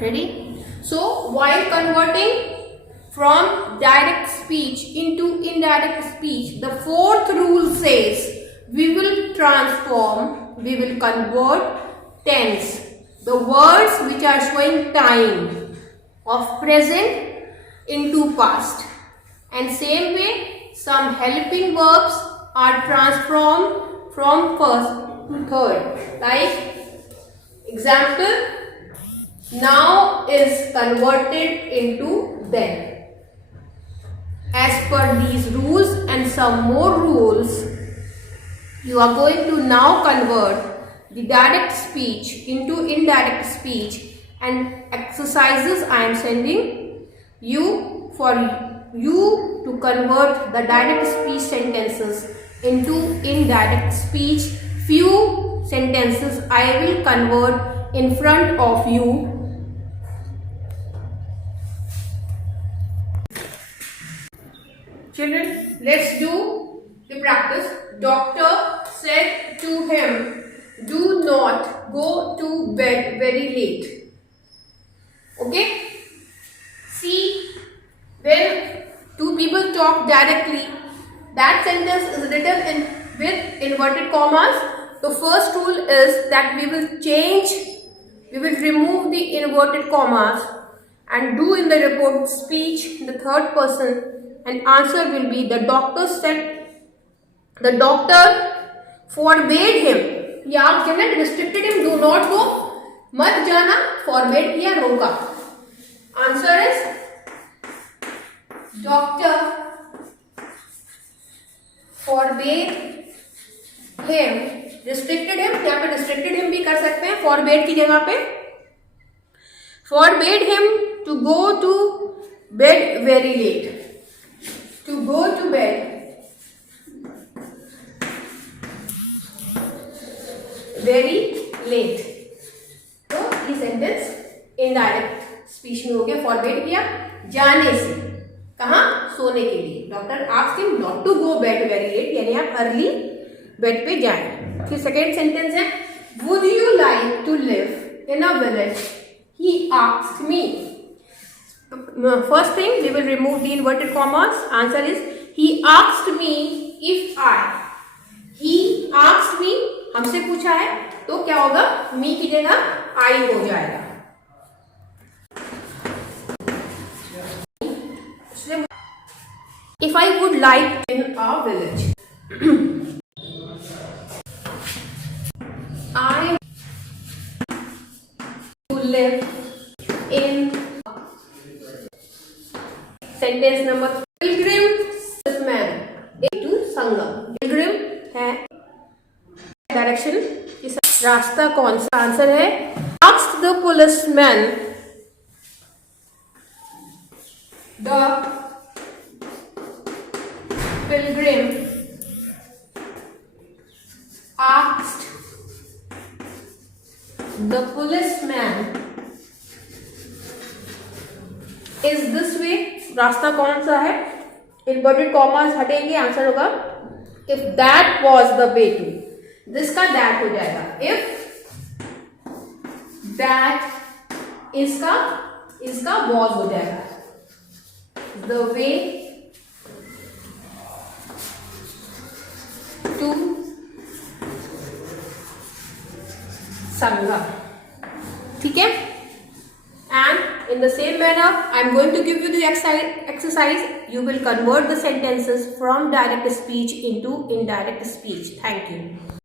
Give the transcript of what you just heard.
Ready? So while converting from direct speech into indirect speech, the fourth rule says we will transform, we will convert tense, the words which are showing time of present into past, and same way some helping verbs are transformed from first to third. Like example, now is converted into then. As per these rules and some more rules, you are going to now convert the direct speech into indirect speech, and exercises I am sending you for you to convert the direct speech sentences into indirect speech. Few sentences I will convert in front of you. Children, let's do the practice. Doctor said to him, do not go to bed very late. Okay? See, when two people talk directly, that sentence is written with inverted commas. The first rule is that we will remove the inverted commas and do in the report speech in the third person, and answer will be the doctor said, the doctor forbade him, या general restricted him, do not go, मत जाना, forbade किया, रोका. Answer is doctor forbade him, restricted him, यहाँ पे restricted him भी कर सकते हैं forbade की जगह पे, forbade him to go to bed very late, to go to bed very late. तो ये सेंटेंस इनडायरेक्ट स्पीच में हो गया. फॉरबेड किया जाने से, कहा सोने के लिए. Doctor asked him not to go bed very late, यानी आप अर्ली बेड पे जाएं. फिर सेकेंड सेंटेंस है, would you like to live in a village, he asked me. First thing, we will remove the inverted commas. Answer is he asked me if I. He asked me, हमसे पूछा है, तो क्या होगा, me की जगह I हो जाएगा. If I would like in a village, I to live in. Sentence number, pilgrim man to Sangam. Pilgrim है डायरेक्शन, रास्ता कौन सा. आंसर है asked the policeman, the pilgrim asked the policeman is this way. रास्ता कौन सा है, इनवर्टेड कॉमास हटेंगे, आंसर होगा if that was the way to. This का दैट हो जाएगा, इफ दैट इसका वाज हो जाएगा, द वे टू संगम. ठीक है. And in the same manner, I am going to give you the exercise. You will convert the sentences from direct speech into indirect speech. Thank you.